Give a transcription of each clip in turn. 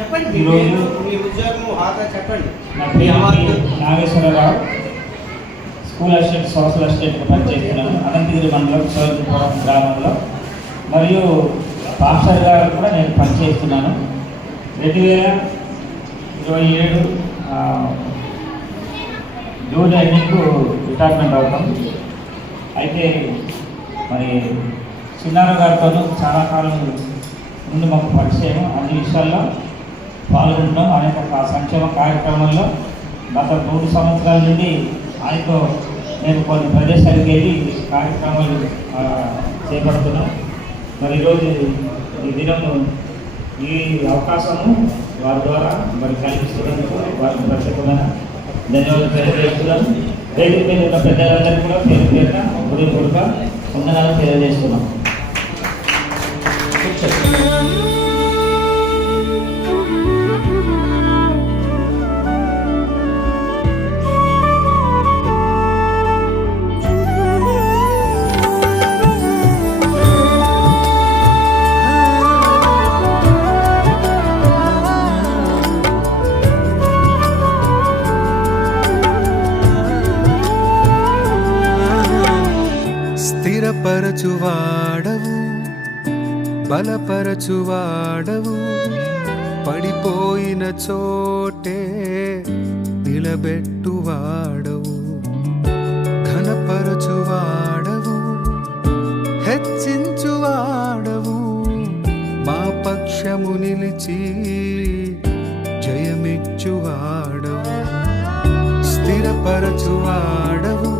ఈరోజు నా పేరు నాగేశ్వరరావు, స్కూల్ అసిస్టెంట్, సోషల్ అసిస్టెంట్గా పనిచేస్తున్నాను అనంతగిరి మండలం సోదపురం గ్రామంలో. మరియు పాస్టర్ గారు కూడా నేను పనిచేస్తున్నాను. 2027 జూన్ ఎండింగ్కు రిటైర్మెంట్ అవుతాం. అయితే మరి చిన్నారావు గారితో చాలా కాలం ముందు మాకు పరిచయం, అన్ని విషయాల్లో పాల్గొంటున్నాం. అనేక సంక్షేమ కార్యక్రమాల్లో గత 3 సంవత్సరాల నుండి ఆయనతో నేను కొన్ని ప్రదేశాలకు వెళ్ళి కార్యక్రమాలు చేపడుతున్నాం. మరి ఈరోజు ఈ దినము ఈ అవకాశము వారి ద్వారా మరి కల్పిస్తున్నందుకు వారికి ప్రత్యేకమైన ధన్యవాదాలు తెలియజేస్తున్నాను. వేదిక మీద ఉన్న పెద్దలందరికీ కూడా పేరు పేరున హృదయపూర్వక వందనాలు తెలియజేస్తున్నాం. స్థిరపరచువాడవు, బలపరచువాడవు, పడిపోయిన చోటే నిలబెట్టువాడవు, ఘనపరచువాడవు, హెచ్చించువాడవు, మా పక్షము నిలిచి జయమిచ్చువాడవు. స్థిరపరచువాడవు,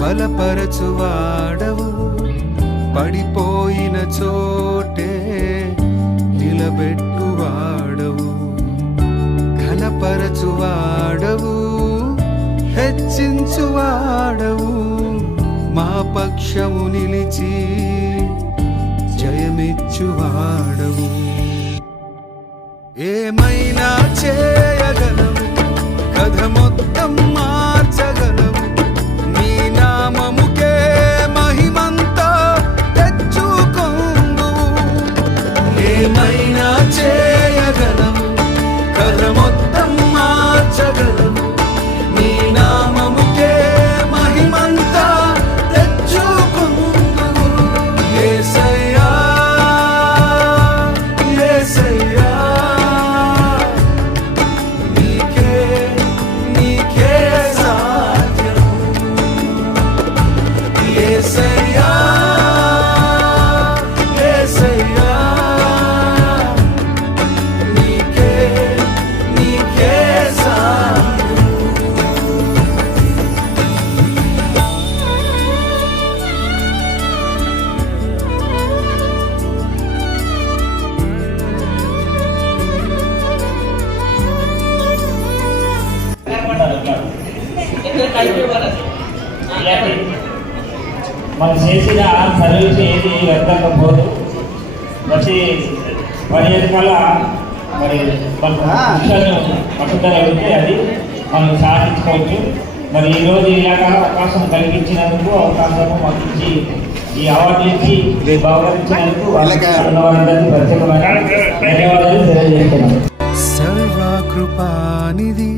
బలపరచువాడవు, పడిపోయిన చోటే నిలబెట్టువాడవు, ఘనపరచువాడవు, హెచ్చించువాడవు, మా పక్షము నిలిచి జయమిచ్చువాడవు. ఏమైనా చేయగలవు, కథ మొత్తం మార్చగలవు, నీ నామముకే మహిమంతా తెచ్చుకొందు. ఏమైనా చేయగలవు, కథ మొత్తం మార్చగలవు, నీ నామముకే మహిమంతా తెచ్చుకొందు. యేసయ్యా, యేసయ్యా, నీకే నీకే సాధ్యము. యేసయ్యా, యేసయ్యా, నీకే నీకే సాధ్యము. మనం చేసిన సర్వీస్ ఏది వ్యర్థంగా పోదు. ప్రతి పని వెనకాల మరి మన విషయాలు పట్టుదల ఉంటే అది మనం సాధించుకోవచ్చు. మరి ఈరోజు ఇలాగా అవకాశం కలిగించినందుకు, అవకాశము మాకు ఇచ్చి ఈ అవార్డు ఇచ్చి గౌరవించినందుకు వారందరికీ ప్రత్యేకమైన ధన్యవాదాలు తెలియజేస్తున్నాను. సర్వకృపానిధి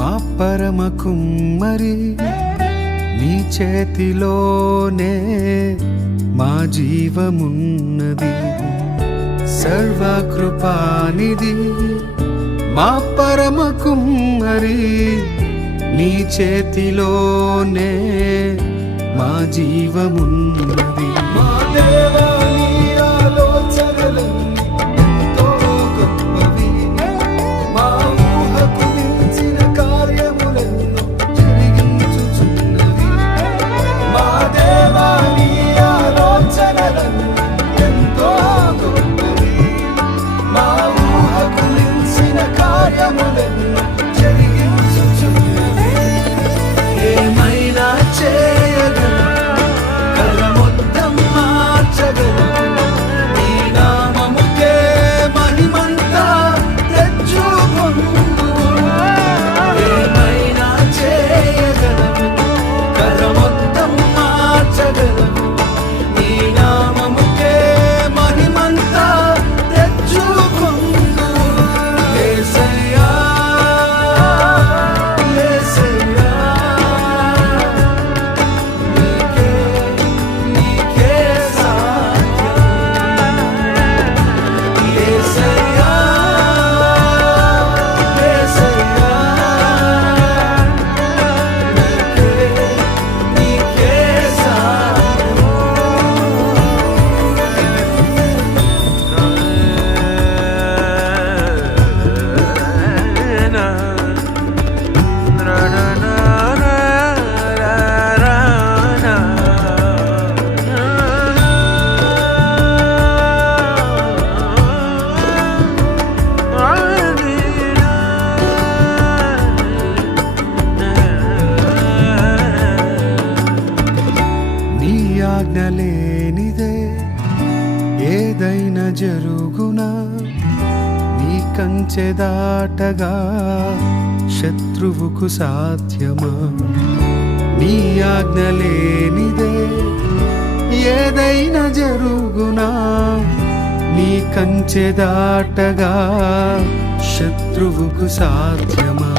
మా పరమ కుమ్మరి, నీ చేతిలోనే మా జీవమున్నది. సర్వకృపానిధి మా పరమ కుమ్మరి, నీ చేతిలోనే మా జీవమున్నది. మా దేవా, నీ ఆలోచనలన్నీ ఎంతో గొప్పవి, మా ఊహకు మించిన కార్యములెన్నో జరిగించుచున్నవి. మా దేవా, నీ ఆలోచనలన్నీ ఎంతో గొప్పవి, మా ఊహకు మించిన కార్యములెన్నో జరిగించుచున్నవి. ఏమైనా చేయగలవు, కథ మొత్తం మార్చగలవు, నీ కంచె దాటగా శత్రువుకు సాధ్యమా? నీ ఆజ్ఞ లేనిదే ఏదైనా జరుగునా? నీ కంచె దాటగా శత్రువుకు సాధ్యమా?